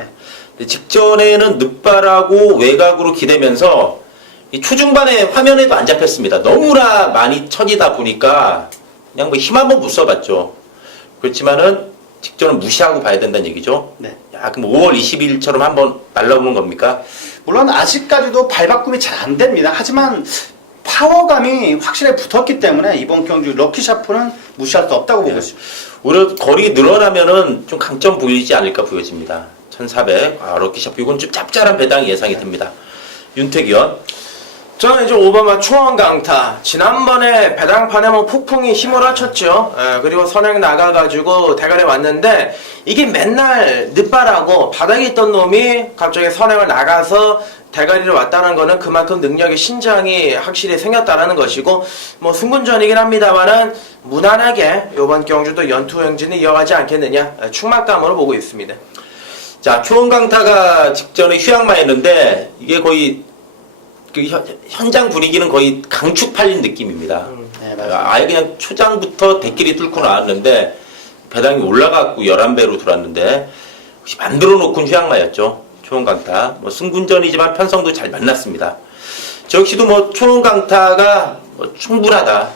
직전에는 늦발하고 외곽으로 기대면서 이 초중반에 화면에도 안 잡혔습니다. 너무나 많이 쳐지다 보니까 그냥 뭐 힘 한번 못 써봤죠. 그렇지만은 직전은 무시하고 봐야 된다는 얘기죠. 네. 야, 그럼 5월 22일처럼 한번 날라오는 겁니까? 물론 아직까지도 발바꿈이 잘 안 됩니다. 하지만 파워감이 확실히 붙었기 때문에 이번 경주 럭키 샤프는 무시할 수 없다고 보고 있습니다. 오히려 거리 늘어나면은 좀 강점 보이지 않을까 보여집니다. 1400. 럭키샤프 이건 좀 짭짤한 배당이 예상이 됩니다. 윤태기원. 저는 이제 오바마 초원 강타 지난번에 배당판에 뭐 폭풍이 휘몰아쳤죠. 그리고 선행 나가가지고 대가리 왔는데 이게 맨날 늦발하고 바닥에 있던 놈이 갑자기 선행을 나가서 대가리를 왔다는 거는 그만큼 능력의 신장이 확실히 생겼다는 것이고 뭐 승분전이긴 합니다만은 무난하게 이번 경주도 연투 행진을 이어가지 않겠느냐 충만감으로 보고 있습니다. 자, 초원강타가 직전에 휴양만 했는데 이게 거의 그 현장 분위기는 거의 강축 팔린 느낌입니다. 네, 맞아요. 아예 그냥 초장부터 대끼리 뚫고 나왔는데 배당이 올라갔고 11배로 들어왔는데 혹시 만들어 놓고 휴양마였죠. 초원강타. 뭐 승군전이지만 편성도 잘 만났습니다. 저 역시도 뭐 초원강타가 뭐 충분하다.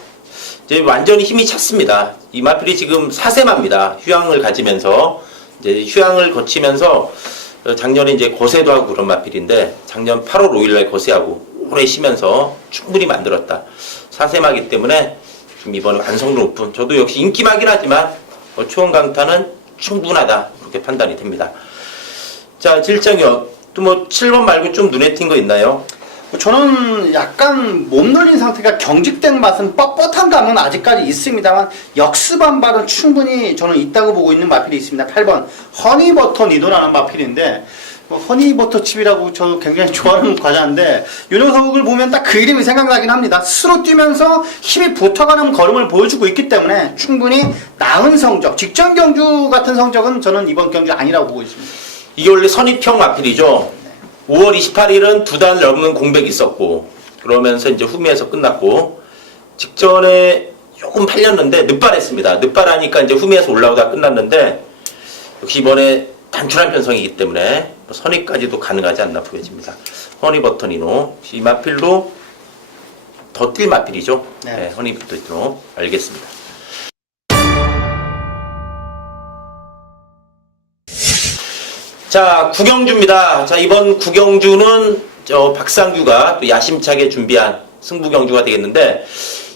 이제 완전히 힘이 찼습니다. 이 마필이 지금 4세마입니다. 휴양을 가지면서 이제 휴양을 거치면서 작년에 이제 거세도 하고 그런 마필인데 작년 8월 5일날 거세하고 오래 쉬면서 충분히 만들었다. 4세마기 때문에 좀 이번에 완성도 높은 저도 역시 인기마긴 하지만 초원강타는 충분하다 그렇게 판단이 됩니다. 자, 질장이요. 또 뭐 7번 말고 좀 눈에 띈 거 있나요? 저는 약간 몸놀린 상태가 경직된 맛은 뻣뻣한 감은 아직까지 있습니다만 역습한발은 충분히 저는 있다고 보고 있는 마필이 있습니다. 8번 허니버터 니도라는 마필인데 허니버터 칩이라고 저도 굉장히 좋아하는 과자인데 이 녀석을 보면 딱 그 이름이 생각나긴 합니다. 스스로 뛰면서 힘이 붙어가는 걸음을 보여주고 있기 때문에 충분히 나은 성적, 직전 경주 같은 성적은 저는 이번 경주 아니라고 보고 있습니다. 이게 원래 선입형 마필이죠. 5월 28일은 2달 넘는 공백이 있었고 그러면서 이제 후미에서 끝났고 직전에 조금 팔렸는데 늦발했습니다. 늦발하니까 이제 후미에서 올라오다 끝났는데 역시 이번에 단출한 편성이기 때문에 선입까지도 가능하지 않나 보여집니다. 허니버터니노 이 마필도 더 뛸 마필이죠. 네, 허니버터니노 알겠습니다. 자, 구경주입니다. 자, 이번 구경주는 박상규가 또 야심차게 준비한 승부경주가 되겠는데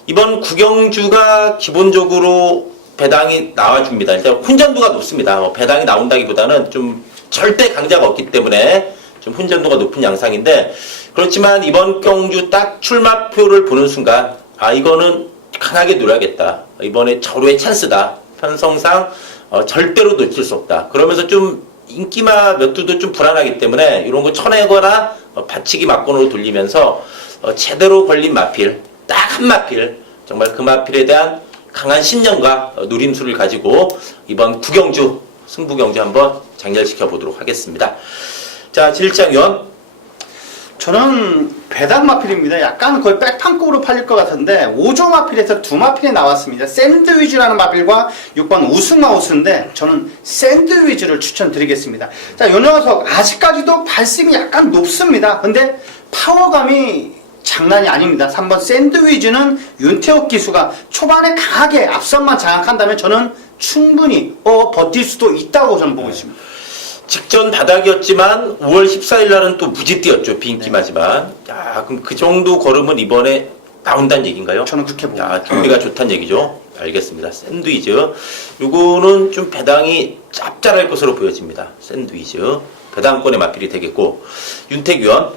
이번 구경주가 기본적으로 배당이 나와줍니다. 일단 혼전도가 높습니다. 배당이 나온다기보다는 좀 절대 강자가 없기 때문에 좀 혼전도가 높은 양상인데, 그렇지만 이번 경주 딱 출마표를 보는 순간 이거는 강하게 노려야겠다. 이번에 절호의 찬스다. 편성상 절대로 놓칠 수 없다. 그러면서 좀 인기마 몇 두도 좀 불안하기 때문에 이런 거 쳐내거나 받치기 막건으로 돌리면서 제대로 걸린 마필, 딱 한 마필, 정말 그 마필에 대한 강한 신념과 노림수를 가지고 이번 구경주, 승부경주 한번 장렬시켜 보도록 하겠습니다. 자, 진일장위원. 저는 배당 마필입니다. 약간 거의 백판급으로 팔릴 것 같은데 5조 마필에서 2마필이 나왔습니다. 샌드위즈라는 마필과 6번 우승마우스인데 저는 샌드위즈를 추천드리겠습니다. 자, 요 녀석 아직까지도 발심이 약간 높습니다. 근데 파워감이 장난이 아닙니다. 3번 샌드위즈는 윤태욱 기수가 초반에 강하게 앞선만 장악한다면 저는 충분히 버틸 수도 있다고 저는 보고 있습니다. 직전 바닥이었지만 5월 14일 날은 또 무지 뛰었죠. 비인기마지만. 야, 그럼 그 정도 걸음은 이번에 나온다는 얘기인가요? 저는 그렇게 봅니다. 야, 준비가 좋다는 얘기죠. 알겠습니다. 샌드위즈. 요거는 좀 배당이 짭짤할 것으로 보여집니다. 샌드위즈. 배당권의 마필이 되겠고. 윤택 위원.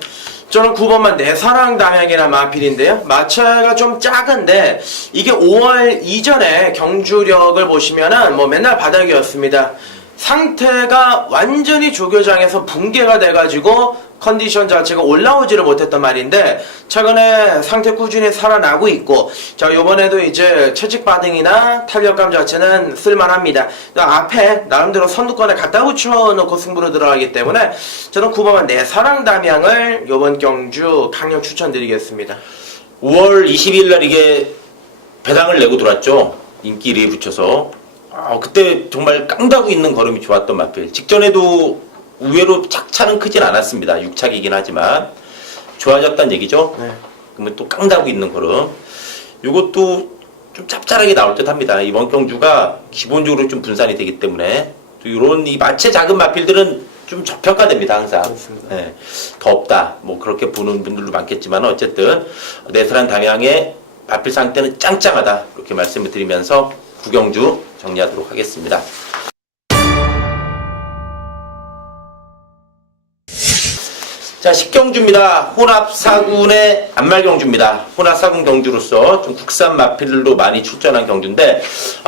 저는 9번만 내 사랑 담양이라는 마필인데요. 마차가 좀 작은데 이게 5월 이전에 경주력을 보시면은 뭐 맨날 바닥이었습니다. 상태가 완전히 조교장에서 붕괴가 돼가지고 컨디션 자체가 올라오지를 못했단 말인데 최근에 상태 꾸준히 살아나고 있고, 자, 요번에도 이제 채찍 반응이나 탄력감 자체는 쓸만합니다. 앞에 나름대로 선두권에 갖다 붙여놓고 승부로 들어가기 때문에 저는 9번만 내 사랑 담양을 요번 경주 강력 추천드리겠습니다. 5월 20일 날 이게 배당을 내고 돌았죠. 인기 1위에 붙여서. 그때 정말 깡다구 있는 걸음이 좋았던 마필. 직전에도 의외로 착차는 크진 않았습니다. 6착이긴 하지만 좋아졌다는 얘기죠. 네. 그러면 또 깡다구 있는 걸음. 이것도 좀 짭짤하게 나올 듯 합니다. 이번 경주가 기본적으로 좀 분산이 되기 때문에 또 이런 이 마체 작은 마필들은 좀 저평가됩니다. 항상. 그렇습니다. 네. 더 없다. 뭐 그렇게 보는 분들도 많겠지만 어쨌든 내사랑 담양의 마필 상태는 짱짱하다. 이렇게 말씀을 드리면서 구경주 정리하도록 하겠습니다. 자, 10경주입니다. 혼합 4군의 안말경주입니다. 혼합 4군 경주로서 좀 국산 마필들도 많이 출전한 경주인데,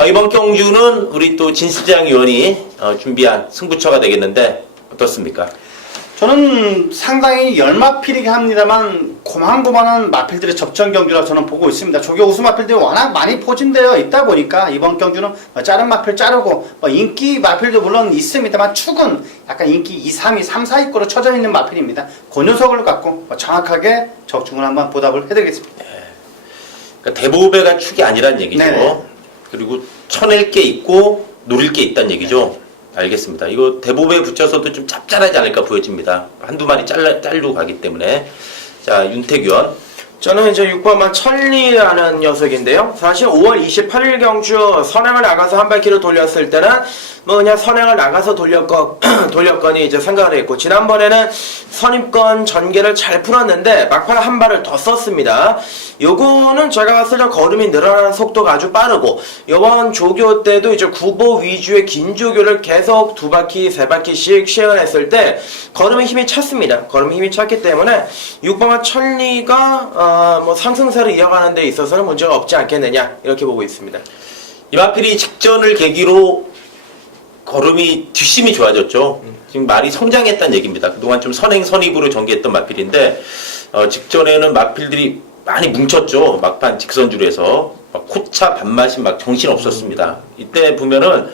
이번 경주는 우리 또 진실장 위원이 준비한 승부처가 되겠는데 어떻습니까? 저는 상당히 열마필이긴 합니다만 고만고만한 마필들의 접전 경주라 저는 보고 있습니다. 조교 우수 마필들이 워낙 많이 포진되어 있다 보니까 이번 경주는 작은 마필 자르고 인기 마필도 물론 있습니다만 축은 약간 인기 2, 3위, 3, 4위권으로 쳐져 있는 마필입니다. 그 녀석을 갖고 정확하게 적중을 한번 보답을 해드리겠습니다. 그러니까 대보배가 축이 아니란 얘기죠. 네. 그리고 쳐낼 게 있고 노릴 게 있다는 얘기죠. 알겠습니다. 이거 대보배에 붙여서도 좀 짭짤하지 않을까 보여집니다. 한두 마리 잘리고 가기 때문에. 자, 윤택 위원. 저는 이제 6번만 천리라는 녀석인데요. 사실 5월 28일 경주 선행을 나가서 한 바퀴를 돌렸을 때는 뭐 그냥 선행을 나가서 돌렸거니 이제 생각을 했고, 지난번에는 선입권 전개를 잘 풀었는데 막판 한 발을 더 썼습니다. 요거는 제가 봤을 때 걸음이 늘어나는 속도가 아주 빠르고, 요번 조교 때도 이제 구보 위주의 긴 조교를 계속 2바퀴, 3바퀴씩 시행을 했을 때 걸음의 힘이 찼습니다. 걸음의 힘이 찼기 때문에 6번만 천리가 뭐 상승세를 이어가는 데 있어서는 문제가 없지 않겠느냐, 이렇게 보고 있습니다. 이 마필이 직전을 계기로 걸음이 뒷심이 좋아졌죠. 지금 말이 성장했다는 얘기입니다. 그동안 좀 선행 선입으로 전개했던 마필인데 직전에는 마필들이 많이 뭉쳤죠. 막판 직선줄에서 막 코차 반마신 막 정신 없었습니다. 이때 보면은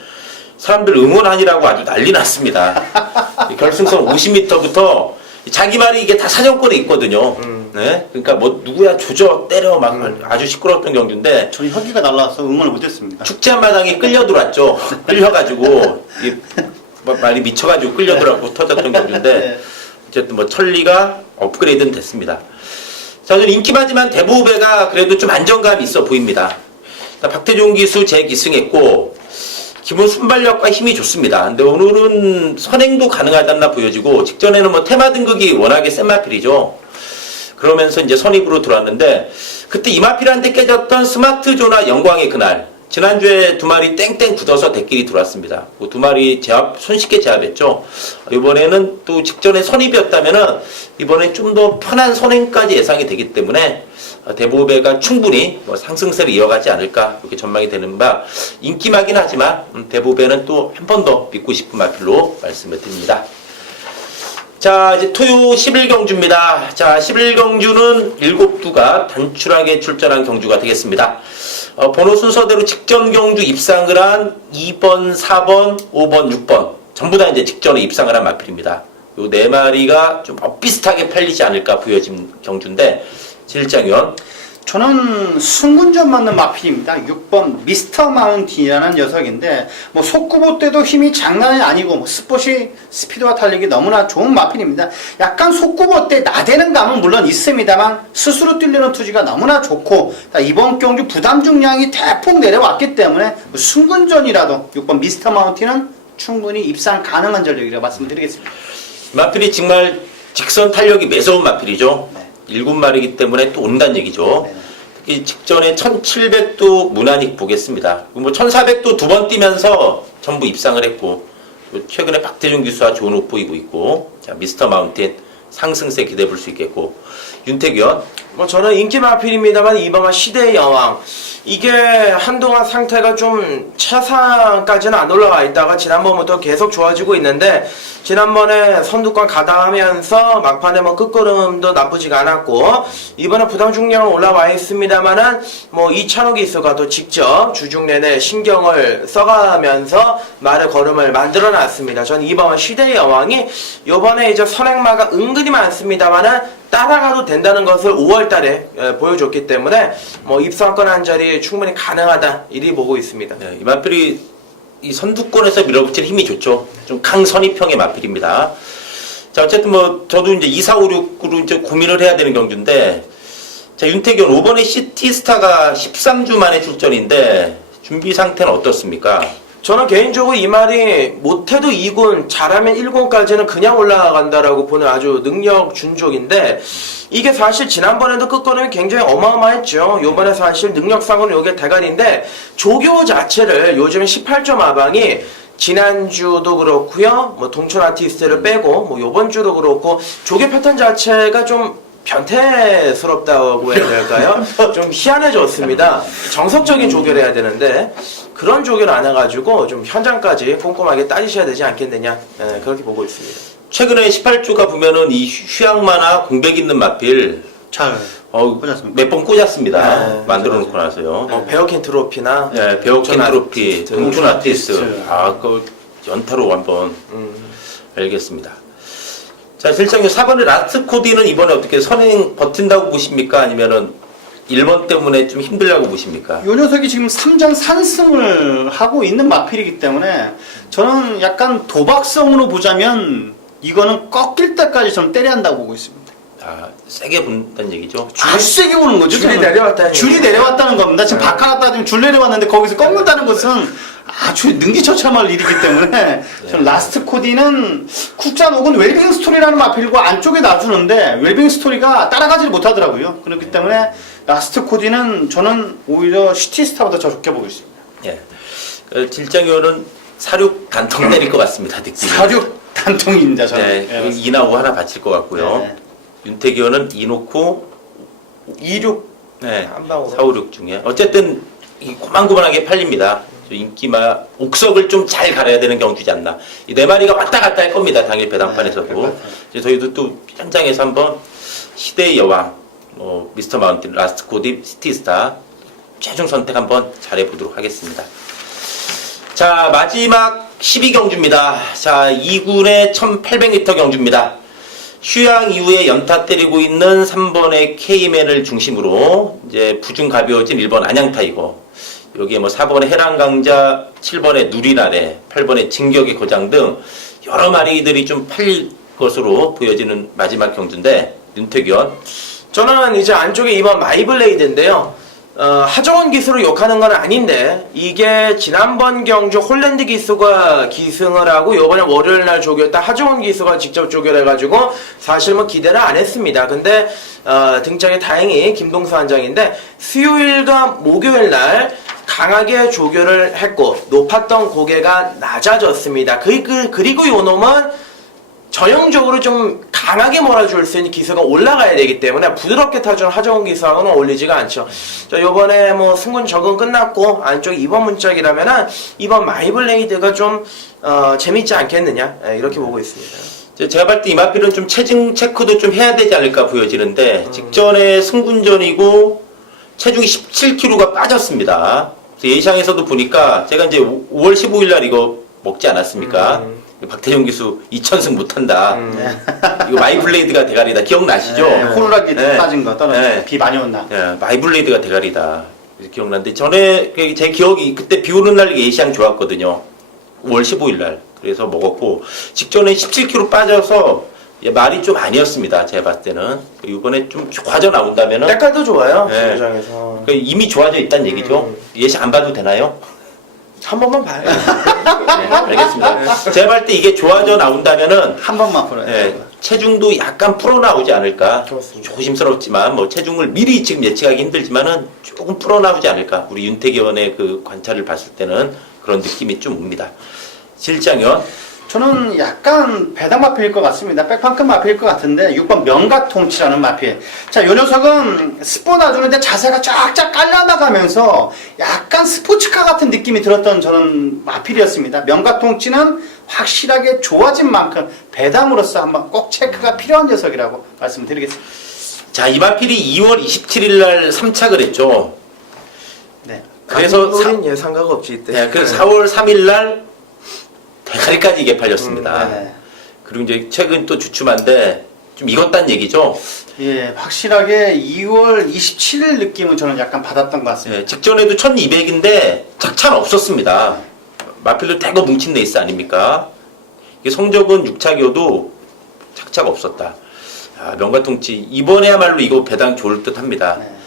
사람들 응원하니라고 아주 난리 났습니다. 결승선 50m부터 자기 말이 이게 다 사정권에 있거든요. 네? 그러니까 뭐 누구야 조져 때려 막 아주 시끄러웠던 경주인데 저는 혁기가 날라와서 응원을 못했습니다. 축제 마당에 끌려 들어왔죠. 끌려가지고 이 말이 미쳐가지고 끌려 들어왔고 터졌던 경주인데 네. 어쨌든 뭐 천리가 업그레이드는 됐습니다. 자, 저는 인기마지만 대보배가 그래도 좀 안정감이 있어 보입니다. 박태종 기수 재기승했고 기본 순발력과 힘이 좋습니다. 근데 오늘은 선행도 가능하지 않나 보여지고, 직전에는 뭐 테마 등극이 워낙에 센 마필이죠. 그러면서 이제 선입으로 들어왔는데, 그때 이 마필한테 깨졌던 스마트 조나 영광의 그날, 지난주에 두 마리 땡땡 굳어서 대길이 들어왔습니다. 그 두 마리 손쉽게 제압했죠. 이번에는 또 직전에 선입이었다면은 이번에 좀 더 편한 선행까지 예상이 되기 때문에 대보배가 충분히 상승세를 이어가지 않을까 그렇게 전망이 되는 바 인기마긴 하지만 대보배는 또 한 번 더 믿고 싶은 마필로 말씀을 드립니다. 자, 이제 토요 11경주입니다. 자, 11경주는 7두가 단출하게 출전한 경주가 되겠습니다. 번호 순서대로 직전 경주 입상을 한 2번, 4번, 5번, 6번 전부 다 이제 직전에 입상을 한 마필입니다. 요 네 마리가 좀 엇비슷하게 팔리지 않을까 보여진 경주인데 실장위원 저는 승군전 맞는 마필입니다. 6번 미스터 마운틴이라는 녀석인데 뭐 속구보 때도 힘이 장난이 아니고 뭐 스피드와 달리기 너무나 좋은 마필입니다. 약간 속구보 때 나대는 감은 물론 있습니다만 스스로 뛰려는 투지가 너무나 좋고 이번 경주 부담 중량이 대폭 내려왔기 때문에 승군전이라도 6번 미스터 마운틴은 충분히 입상 가능한 전력이라고 말씀드리겠습니다. 마필이 정말 직선 탄력이 매서운 마필이죠. 네. 7마리이기 때문에 또 온다는 얘기죠. 네. 특히 직전에 1700도 무난히 보겠습니다. 뭐 1400도 두 번 뛰면서 전부 입상을 했고 최근에 박태준 기수와 좋은 옷 보이고 있고 자 미스터 마운틴 상승세 기대해 볼 수 있겠고 윤태규현 뭐 저는 인기 마필입니다만 이번만 시대의 여왕 이게 한동안 상태가 좀 차상까지는 안 올라와 있다가 지난번부터 계속 좋아지고 있는데 지난번에 선두권 가담하면서 막판에 뭐 끝걸음도 나쁘지가 않았고 이번에 부담 중량은 올라와 있습니다만은 뭐 이찬호 기수가 또 직접 주중 내내 신경을 써가면서 말의 걸음을 만들어 놨습니다. 전 이번 시대의 여왕이 요번에 이제 선행마가 은근히 많습니다만은 따라가도 된다는 것을 5월달에 보여줬기 때문에 뭐 입상권 한 자리 충분히 가능하다 이리 보고 있습니다. 네, 이 마필이 이 선두권에서 밀어붙일 힘이 좋죠. 좀 강선입형의 마필입니다. 자 어쨌든 뭐 저도 이제 2, 4, 5, 6으로 이제 고민을 해야 되는 경주인데 자 윤태견 5번의 시티스타가 13주 만에 출전인데 준비 상태는 어떻습니까? 저는 개인적으로 이 말이 못해도 2군, 잘하면 1군까지는 그냥 올라간다라고 보는 아주 능력 준족인데 이게 사실 지난번에도 끝걸음이 굉장히 어마어마했죠. 요번에 사실 능력상으로 요게 대가리인데 조교 자체를 요즘 18점 마방이 지난주도 그렇고요. 뭐 동촌 아티스트를 빼고 뭐 요번 주도 그렇고 조교 패턴 자체가 좀 변태스럽다고 해야 될까요? 좀 희한해졌습니다. 정석적인 조교를 해야 되는데 그런 조교를 안 해가지고 좀 현장까지 꼼꼼하게 따지셔야 되지 않겠느냐 그렇게 보고 있습니다. 최근에 18주가 보면은 이 휴양마나 공백 있는 마필 잘 꽂았습니까? 몇 번 꽂았습니다. 네, 만들어 놓고 나서요. 뭐 베어킨 트로피나 네, 베어킨 트로피, 아티스트. 동촌 아티스트. 그 연타로 한번 알겠습니다. 자, 실장님 4번의 라스트 코디는 이번에 어떻게 선행 버틴다고 보십니까? 아니면은 1번 때문에 좀 힘들다고 보십니까? 이 녀석이 지금 3전 산승을 하고 있는 마필이기 때문에 저는 약간 도박성으로 보자면 이거는 꺾일 때까지 저는 때려야 한다고 보고 있습니다. 아, 세게 분다는 얘기죠. 아주 세게 보는 거죠. 줄이 저는. 내려왔다는 줄이 얘기죠. 내려왔다는 겁니다. 지금 바카라다 지금 줄 내려왔는데 거기서 꺾는다는 것은 아주 능지처참할 일이기 때문에 저는 라스트 코디는 국산 혹은 웰빙 스토리라는 마필이고 안쪽에 놔주는데 웰빙 스토리가 따라가지를 못하더라고요. 그렇기 때문에 라스트 코디는 저는 오히려 시티스타보다 더 좋게 보고 있습니다. 예. 질장위원은 사륙 단통 내릴 것 같습니다. 느낌이. 사륙 단통입니다. 저는. 네, 예, 맞습니다. 2나고 하나 바칠 것 같고요. 네. 윤태기원은 2놓고 26 네, 한 방으로. 4, 5, 6 중에 어쨌든 이 고만고만하게 팔립니다. 인기마 옥석을 좀 잘 갈아야 되는 경주지 않나. 이 네 마리가 왔다 갔다 할 겁니다. 당일 배당판에서도. 이제 저희도 또 현장에서 한번 시대의 여왕, 뭐 미스터 마운틴, 라스트 코디, 시티스타 최종 선택 한번 잘해보도록 하겠습니다. 자, 마지막 12경주입니다. 자, 2군의 1800m 경주입니다. 휴양 이후에 연타 때리고 있는 3번의 K맨을 중심으로 이제 부중 가벼워진 1번 안양타이거, 여기에 뭐 4번의 해랑강자, 7번의 누리나래, 8번의 진격의 거장 등 여러 마리들이 좀 팔릴 것으로 보여지는 마지막 경주인데 윤태규원. 저는 이제 안쪽에 이번 마이블레이드인데요. 하정원 기수를 욕하는 건 아닌데 이게 지난번 경주 홀랜드 기수가 기승을 하고 요번에 월요일날 조교했다 하정원 기수가 직접 조교를 해가지고 사실 뭐 기대를 안 했습니다. 근데 등장이 다행히 김동수 한장인데 수요일과 목요일날 강하게 조교를 했고 높았던 고개가 낮아졌습니다. 그리고 요 놈은 전형적으로 좀 강하게 몰아줄 수 있는 기세가 올라가야 되기 때문에 부드럽게 타주는 하정우 기수하고는 어울리지가 않죠. 자, 요번에 뭐 승군 적응 끝났고 안쪽 2번 문짝이라면은 이번 마이블레이드가 좀 재밌지 않겠느냐, 이렇게 보고 있습니다. 제가 봤을 때 이마필은 좀 체중 체크도 좀 해야 되지 않을까 보여지는데 직전에 승군전이고 체중이 17kg가 빠졌습니다. 그래서 예상에서도 보니까 제가 이제 5월 15일 날 이거 먹지 않았습니까? 박태종 기수 2천승 못한다. 이거 마이블레이드가 대가리다. 기억나시죠? 네, 호루라기 네. 빠진 거 떨어져. 네. 비 많이 온 날. 예, 마이블레이드가 대가리다. 그래서 기억나는데 전에 제 기억이 그때 비 오는 날 예시장 좋았거든요. 5월 15일 날. 그래서 먹었고 직전에 17kg 빠져서 말이 좀 아니었습니다. 제가 봤을 때는. 이번에 좀 좋아져 나온다면은 때깔도 좋아요. 네. 주장에서 이미 좋아져 있다는 얘기죠. 예시 안 봐도 되나요? 한 번만 봐요. 네, 알겠습니다. 제가 봤을 때 이게 좋아져 나온다면은 한 번만 풀어요. 네, 체중도 약간 풀어 나오지 않을까. 그렇습니다. 조심스럽지만 뭐 체중을 미리 지금 예측하기 힘들지만은 조금 풀어 나오지 않을까. 우리 윤태기 의원의 그 관찰을 봤을 때는 그런 느낌이 좀 옵니다. 실장위원. 저는 약간 배당 마필일 것 같습니다. 백판급 마필일 것 같은데 6번 명가통치라는 마필. 자, 요 녀석은 스포 놔주는데 자세가 쫙쫙 깔려나가면서 약간 스포츠카 같은 느낌이 들었던 저는 마필이었습니다. 명가통치는 확실하게 좋아진 만큼 배당으로서 한번 꼭 체크가 필요한 녀석이라고 말씀드리겠습니다. 자, 이마필이 2월 27일 날 3착을 했죠. 네. 그래서 우린 예상가가 없지 이때. 네, 그래서 4월 3일 날 대가리까지 이게 팔렸습니다. 네. 그리고 이제 최근 또 주춤한데 좀 익었다는 얘기죠. 예, 확실하게 2월 27일 느낌은 저는 약간 받았던 것 같습니다. 네, 직전에도 1200인데 착차는 없었습니다. 마필도 대거 뭉친 레이스 아닙니까? 이게 성적은 6차교도 착차가 없었다. 아, 명가통치 이번에야말로 이거 배당 좋을 듯 합니다. 네.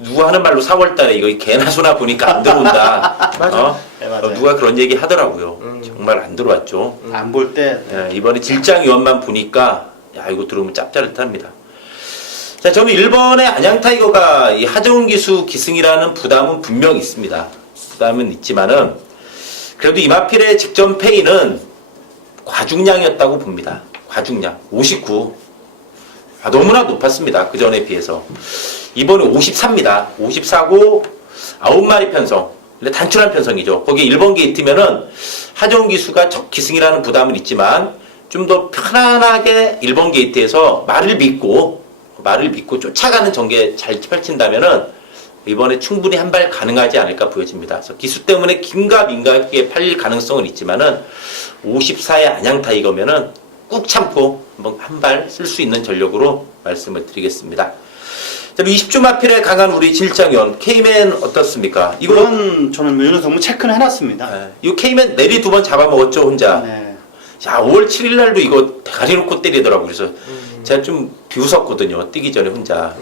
누가 하는 말로 4월달에 이거 개나 소나 보니까 안 들어온다. 맞아. 네, 맞아요. 누가 그런 얘기 하더라고요. 정말 안 들어왔죠. 안 볼 때 예, 이번에 질장위원만 보니까 야 이거 들어오면 짭짤합니다. 자, 저는 1번의 안양타이거가 이 하정훈 기수 기승이라는 부담은 분명히 있습니다. 부담은 있지만은 그래도 이마필의 직전 페이는 과중량이었다고 봅니다. 과중량 59. 아, 너무나 높았습니다. 그 전에 비해서. 이번에 54입니다. 54고 9마리 편성. 근데 단출한 편성이죠. 거기에 1번 게이트면은 하정훈 기수가 적 기승이라는 부담은 있지만 좀 더 편안하게 1번 게이트에서 말을 믿고 쫓아가는 전개 잘 펼친다면은 이번에 충분히 한 발 가능하지 않을까 보여집니다. 그래서 기수 때문에 긴가민가하게 팔릴 가능성은 있지만은 54의 안양 타이거면은 꾹 참고 한 발 쓸 수 있는 전력으로 말씀을 드리겠습니다. 20주 마필에 강한 우리 질장위원 K맨 어떻습니까? 이건 저는 요즘 너무 체크는 해놨습니다. 네. 이 K맨 내리 2번 잡아먹었죠 혼자. 네. 자, 5월 7일 날도 이거 대가리 놓고 때리더라고요. 그래서 제가 좀 비웃었거든요. 뛰기 전에 혼자.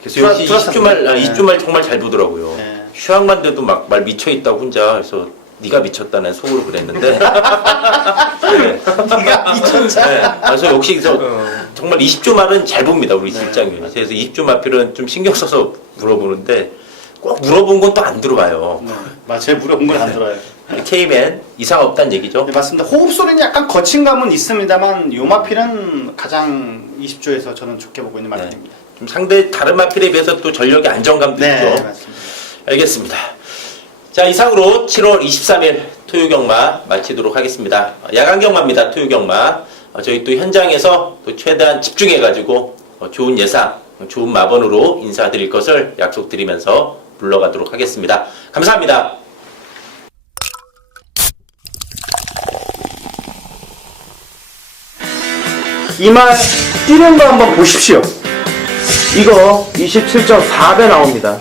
그래서 역시 20주 말, 20주 말 정말 잘 보더라고요. 네. 휴학만 돼도 막 말 미쳐있다고 혼자. 그래서 네가 미쳤다는 속으로 그랬는데. 네. 네가 미쳤자. 네. 그래서 역시 정말 20주 말은 잘 봅니다. 우리 실장님이. 그래서 20주 마필은 좀 신경 써서 물어보는데 꼭 물어본 건 또 안 들어와요. 네. 맞아요. 물어본 건 안 들어요. K맨 이상 없다는 얘기죠. 네, 맞습니다. 호흡 소리는 약간 거친 감은 있습니다만 요마필은 가장 20조에서 저는 좋게 보고 있는 마필입니다. 좀 상대 다른 마필에 비해서 또 전력의 안정감도 네, 있죠. 맞습니다. 알겠습니다. 자, 이상으로 7월 23일 토요경마 마치도록 하겠습니다. 야간경마입니다. 토요경마. 저희 또 현장에서 또 최대한 집중해가지고 좋은 예상, 좋은 마번으로 인사드릴 것을 약속드리면서 물러가도록 하겠습니다. 감사합니다. 이 말 뛰는 거 한번 보십시오. 이거 27.4배 나옵니다.